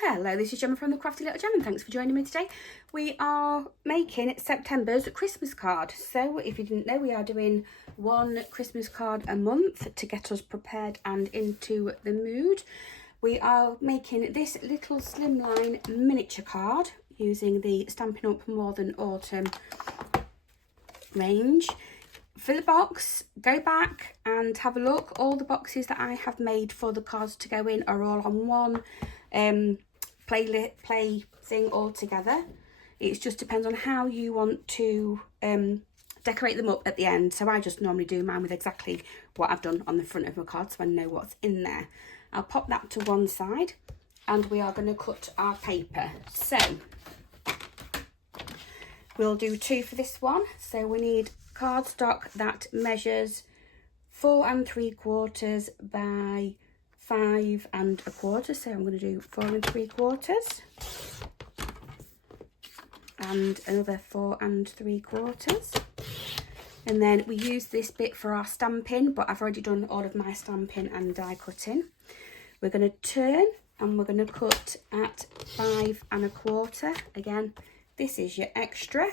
Hello, this is Gemma from the Crafty Little Gem and thanks for joining me today. We are making September's Christmas card. So if you didn't know, we are doing one Christmas card a month to get us prepared and into the mood. We are making this little slimline miniature card using the Stampin' Up More Than Autumn range. For the box, go back and have a look. All the boxes that I have made for the cards to go in are all on one play thing all together. It just depends on how you want to decorate them up at the end. So I just normally do mine with exactly what I've done on the front of my card, so I know what's in there. I'll pop that to one side and we are going to cut our paper. So we'll do two for this one. So we need cardstock that measures 4 3/4 by 5 1/4. So I'm going to do 4 3/4 and another 4 3/4. And then we use this bit for our stamping, but I've already done all of my stamping and die cutting. We're going to turn and we're going to cut at 5 1/4. Again, this is your extra.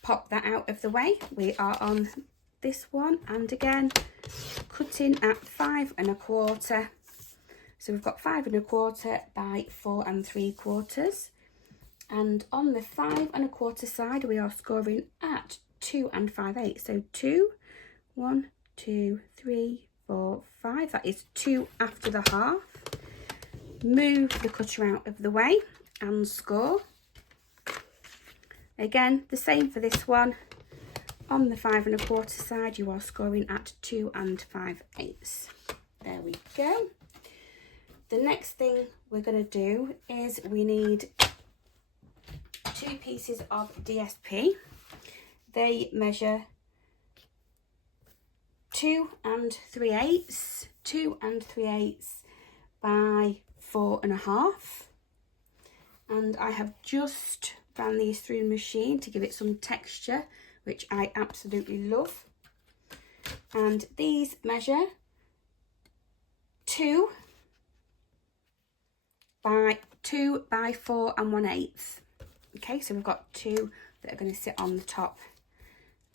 Pop that out of the way. We are on this one, and again cutting at 5 1/4. So we've got 5 1/4 by 4 3/4. And on the 5 1/4 side, we are scoring at 2 5/8. So 2, 1, 2, 3, 4, 5. That is 2 after the half. Move the cutter out of the way and score. Again, the same for this one. On the 5 1/4 side, you are scoring at 2 5/8. There we go. The next thing we're going to do is we need 2 pieces of DSP. They measure 2 3/8, 2 3/8 by 4 1/2. And I have just ran these through the machine to give it some texture, which I absolutely love. And these measure 2 by 4 1/8. Okay, so we've got 2 that are going to sit on the top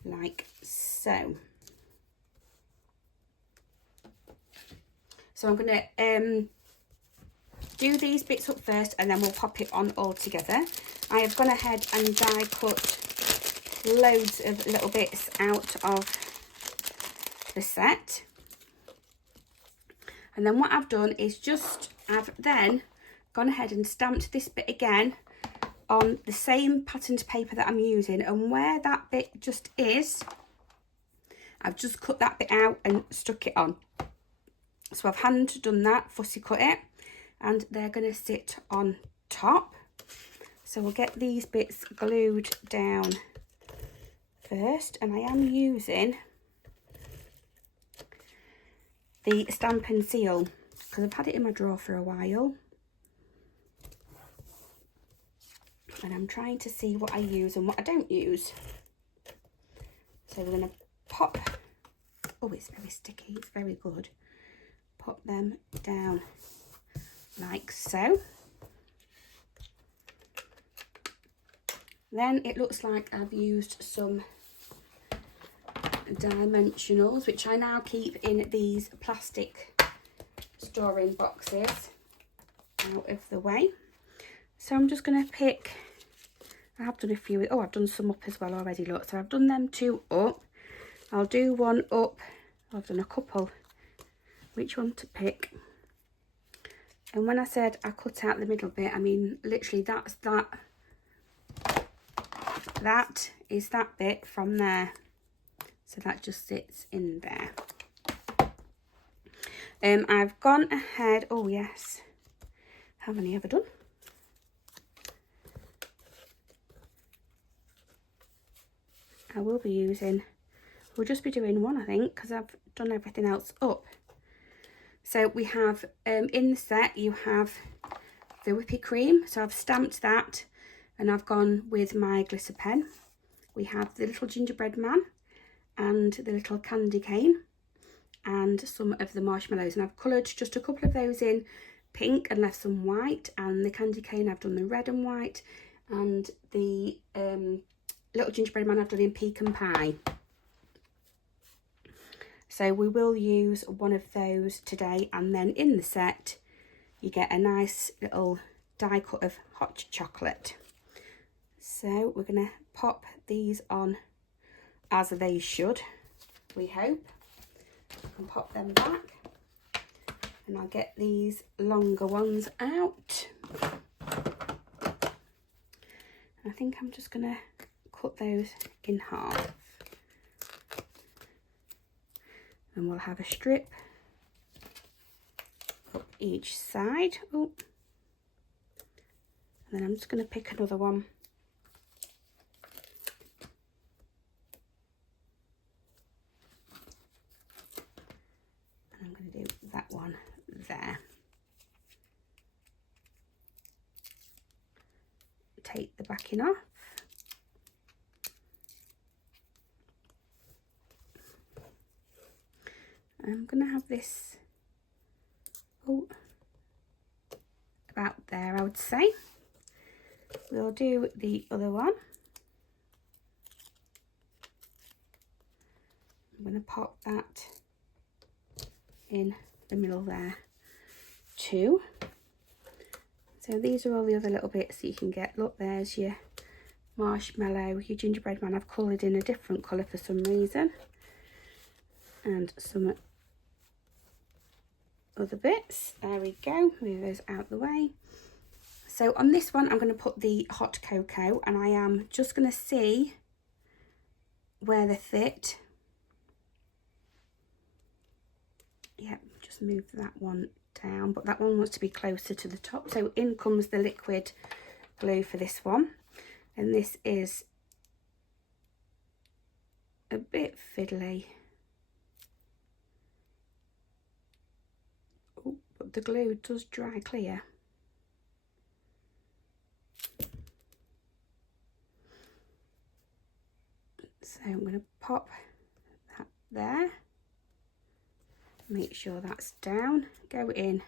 like so. So I'm going to do these bits up first and then we'll pop it on all together. I have gone ahead and die cut loads of little bits out of the set. And then what I've done is I've then gone ahead and stamped this bit again on the same patterned paper that I'm using, and where that bit just is, I've just cut that bit out and stuck it on. So I've hand done that, fussy cut it, and they're going to sit on top. So we'll get these bits glued down first, and I am using the Stampin' Seal because I've had it in my drawer for a while. And I'm trying to see what I use and what I don't use. So we're going to pop, oh, it's very sticky, it's very good. Pop them down like so. Then it looks like I've used some dimensionals, which I now keep in these plastic storing boxes out of the way. So I'm just going to pick, I have done a few, oh, I've done some up as well already, look. So I've done them 2 up. I'll do one up, I've done a couple. Which one to pick? And when I said I cut out the middle bit, I mean literally that's that. That is that bit from there. So that just sits in there. I've gone ahead, oh yes. How many have I done? I will be using, we'll just be doing one I think, because I've done everything else up. So we have, in the set you have the whippy cream, so I've stamped that and I've gone with my glitter pen. We have the little gingerbread man and the little candy cane and some of the marshmallows, and I've coloured just a couple of those in pink and left some white, and the candy cane I've done the red and white, and the little gingerbread man I've done in pecan pie. So we will use one of those today, and then in the set you get a nice little die cut of hot chocolate. So we're going to pop these on as they should, we hope. I can pop them back, and I'll get these longer ones out. I think I'm just going to cut those in half, and we'll have a strip up each side. Oh, and then I'm just going to pick another one. And I'm going to do that one there. Take the backing off. I'm going to have this, about there, I would say. We'll do the other one. I'm going to pop that in the middle there too. So these are all the other little bits that you can get. Look, there's your marshmallow, your gingerbread man. I've coloured in a different colour for some reason. And some other bits. There we go. Move those out the way. So on this one I'm going to put the hot cocoa, and I am just going to see where they fit. Yep, just move that one down, but that one wants to be closer to the top. So in comes the liquid glue for this one, and this is a bit fiddly. Oh, but the glue does dry clear. So I'm going to pop that there, make sure that's down, go in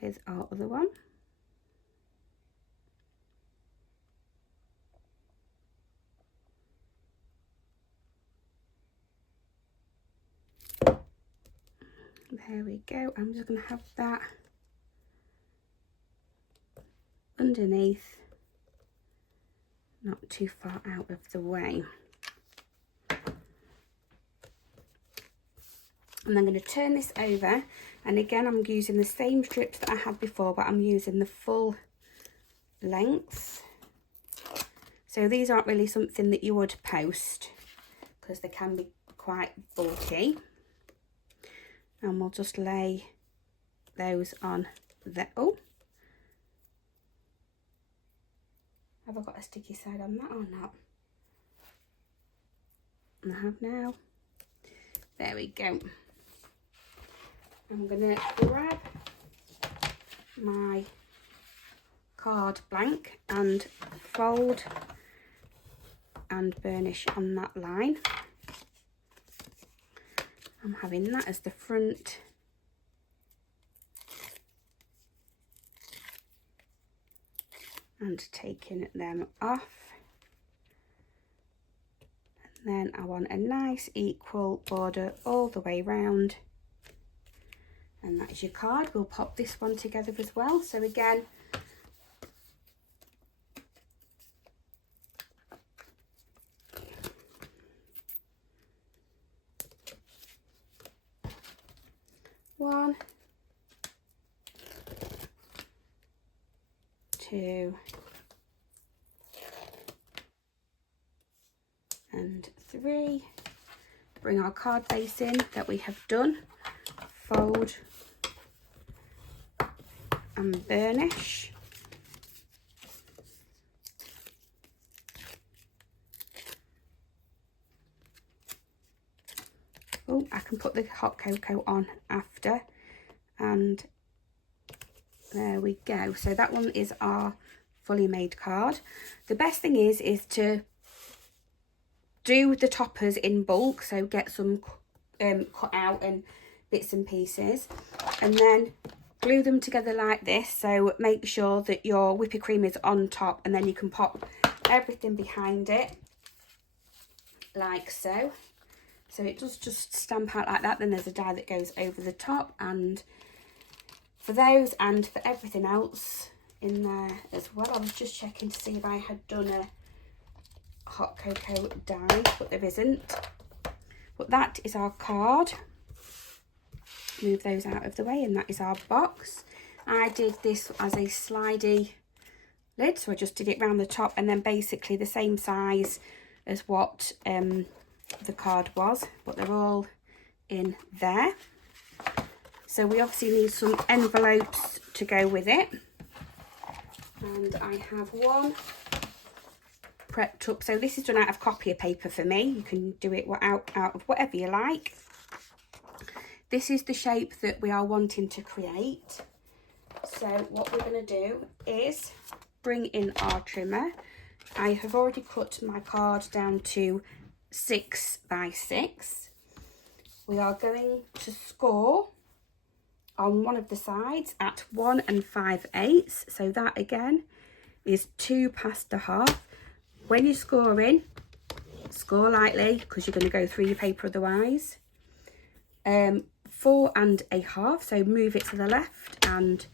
with our other one. There we go. I'm just going to have that underneath, not too far out of the way. And I'm going to turn this over, and again I'm using the same strips that I had before, but I'm using the full length. So these aren't really something that you would post because they can be quite bulky. And we'll just lay those on there. Oh, have I got a sticky side on that or not? I have now. There we go. I'm going to grab my card blank and fold and burnish on that line. I'm having that as the front. And taking them off. And then I want a nice equal border all the way round. And that's your card. We'll pop this one together as well. So again, one, two, and three. Bring our card base in that we have done, fold and burnish. Oh, I can put the hot cocoa on after, and there we go. So that one is our fully made card. The best thing is to do the toppers in bulk, so get some cut out and bits and pieces, and then glue them together like this. So make sure that your whipping cream is on top, and then you can pop everything behind it like so. So it does just stamp out like that. Then there's a die that goes over the top, and for those and for everything else in there as well. I was just checking to see if I had done a hot cocoa die, but there isn't. But that is our card. Move those out of the way, and that is our box. I did this as a slidey lid, so I just did it round the top, and then basically the same size as what the card was, but they're all in there. So we obviously need some envelopes to go with it, and I have one prepped up. So this is done out of copier paper for me. You can do it out of whatever you like. This is the shape that we are wanting to create. So what we're going to do is bring in our trimmer. I have already cut my card down to 6 by 6. We are going to score on one of the sides at 1 5/8. So that again is 2 past a half. When you're scoring, score lightly because you're going to go through your paper otherwise. 4 1/2, so move it to the left and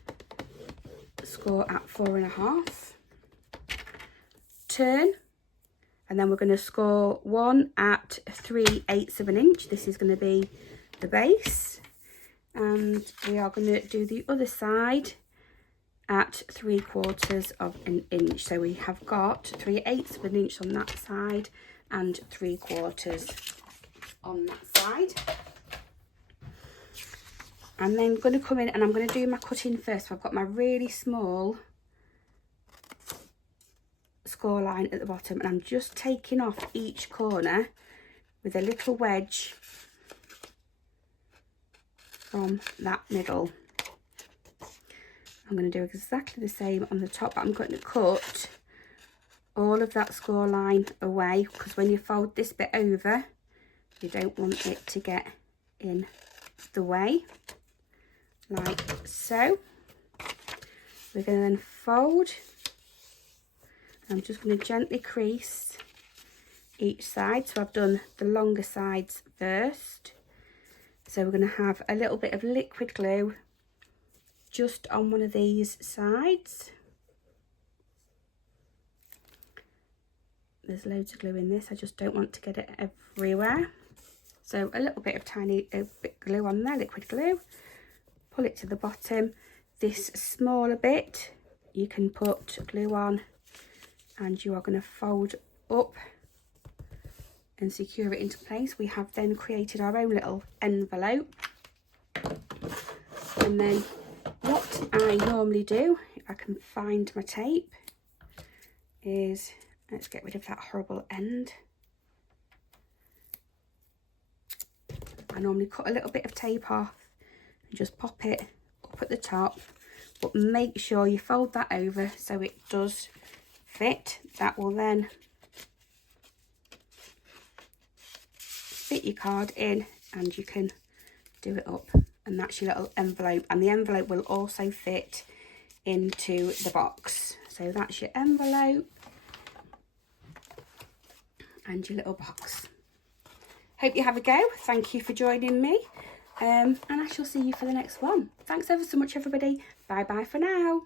score at 4 1/2. Turn, and then we're going to score 1 at 3/8 of an inch. This is going to be the base, and we are going to do the other side at 3/4 of an inch. So we have got 3/8 of an inch on that side and 3/4 on that side. I'm then going to come in and I'm going to do my cutting first. So I've got my really small score line at the bottom, and I'm just taking off each corner with a little wedge from that middle. I'm going to do exactly the same on the top, but I'm going to cut all of that score line away, because when you fold this bit over, you don't want it to get in the way, like so. We're going to then fold. I'm just going to gently crease each side. So I've done the longer sides first. So we're going to have a little bit of liquid glue just on one of these sides. There's loads of glue in this. I just don't want to get it everywhere. So a little bit of bit glue on there, liquid glue. Pull it to the bottom. This smaller bit you can put glue on, and you are going to fold up and secure it into place. We have then created our own little envelope. And then what I normally do, if I can find my tape, is, let's get rid of that horrible end. I normally cut a little bit of tape off and just pop it up at the top, but make sure you fold that over so it does fit. That will then fit your card in, and you can do it up, and that's your little envelope, and the envelope will also fit into the box. So that's your envelope and your little box. Hope you have a go. Thank you for joining me, and I shall see you for the next one. Thanks ever so much, everybody. Bye bye for now.